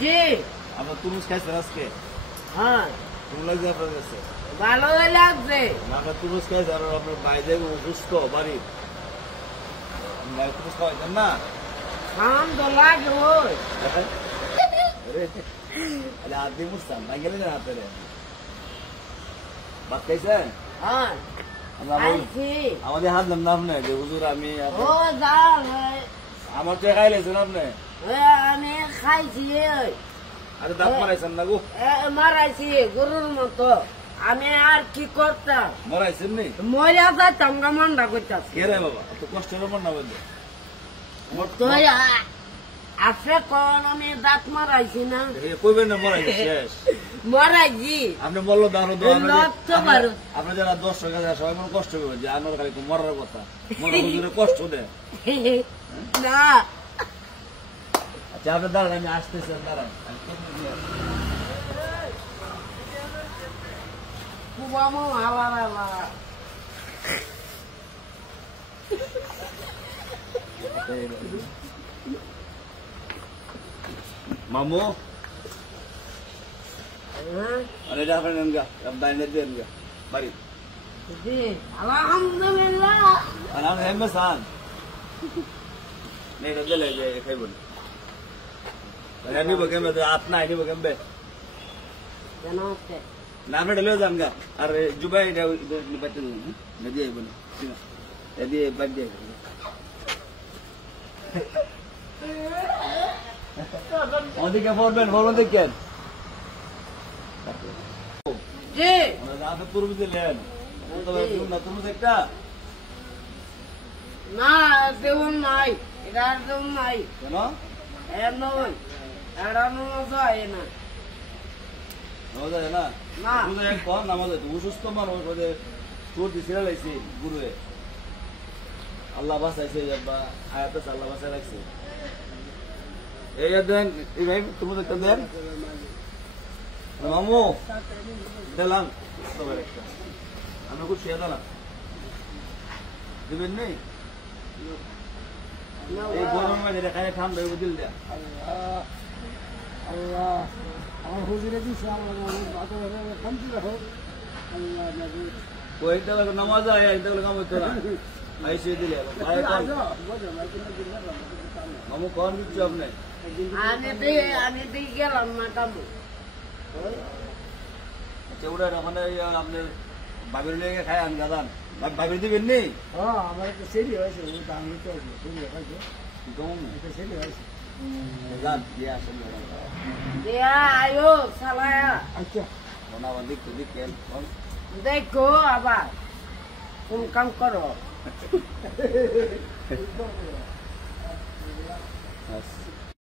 জি আপনার তুরমুজ খাইছেন আজকে? হ্যাঁ কেমন লাগছে আপনার কাছে? ভালোই লাগছে। আপনার তুরমুজ খাইছেন আর আপনার বাইরে অসুস্থ বাড়ি তুরমুজ খাওয়াইছেন না? খান তো লাগে ওই দেখেন আরে হাত দিয়ে মুছতাম ভাই গেলে হাতে ভাত খাইছেন? হ্যাঁ খাইছি। আমাদের হাত নাম নাম নেই যে হুজুর আমি ও যাও আমার চেয়ে খাইলেছেন আপনি? আমি খাইছি আরে দাঁত মারাইছেন না গো? মারাইছি গরুর মতো। আমি আর কি করতাম? মারাইছেন নি? মজা যাইতাম গামন্ডা করতেছি। কে রে বাবা এত কষ্টের মন না বলতে তুই আসে কোন আমি দাঁত মারাইছি না? কইবেন না মরাইছে শেষ মারাইছি আপনি বললো দানো আপনি যারা দর্শক আছে সবাই মনে কষ্ট করবে যে আমার খালি মরার কথা মনে হুজুরে কষ্ট দেয় না। আচ্ছা আপনি দাঁড়ান আমি আসতেছি দাঁড়ান কুবামো আলার আলা মামু আরে এটা আপনার নেন গা বাইরে দেন গা বাড়ি জি আলহামদুলিল্লাহ আনাম হেমে সান নেই এটা দিলে যে খাইবন আরে নিব কেমবে আপনা নিব কেমবে কেন হচ্ছে না আপনি ঢেলে যান গা আর জুবাই এটা বাচ্চা না দিয়ে আইবন এ দিয়ে বাদ দিয়ে ওদিকে পড়বেন বলুন দেখেন জি আপনি তুরমুজ দিলেন তুরমুজ একটা না দেউন নাই এটা দেউন নাই কেন এমন এটা যায় না নামাজ আছে না না। বুঝে এক কম নামাজ আছে অসুস্থ মানুষ ওদের সর্দি ছিঁড়ে লাগছে গুরুয়ে আল্লাহ বাঁচাইছে বা আয়াত আল্লাহ বাঁচাই রাখছে এই দেন এই ভাই তুমি একটা দেন মামু দিলাম তবে একটা আমি খুব শেয়ার দিলাম দিবেন নেই এই গরম মাঝে খাই ঠান্ডা দিল দেয়া আল্লাহ আমার হুজুরে দিছে আল্লাহ শান্তি রাখো আল্লাহ নবী কয়েকটা নামাজ আয় একটা কাম হইতো না আইসে দিলে মামু কখন দিচ্ছ আপনি আমি দিয়ে গেলাম না কামু আচ্ছা ওটা ওখানে আপনার বাবির লেগে খায় আন গাদান বাবির দিবেন নি আমার একটা সেরি হয়েছে আমি তো সেরি হয়েছে কেমন একটা সেরি হয়েছে যান দিয়ে আসেন দিয়া আয়ো সালায়া আচ্ছা ওনাবার দেখতে দেখেন দেখো আবার কোন কাম করো আচ্ছা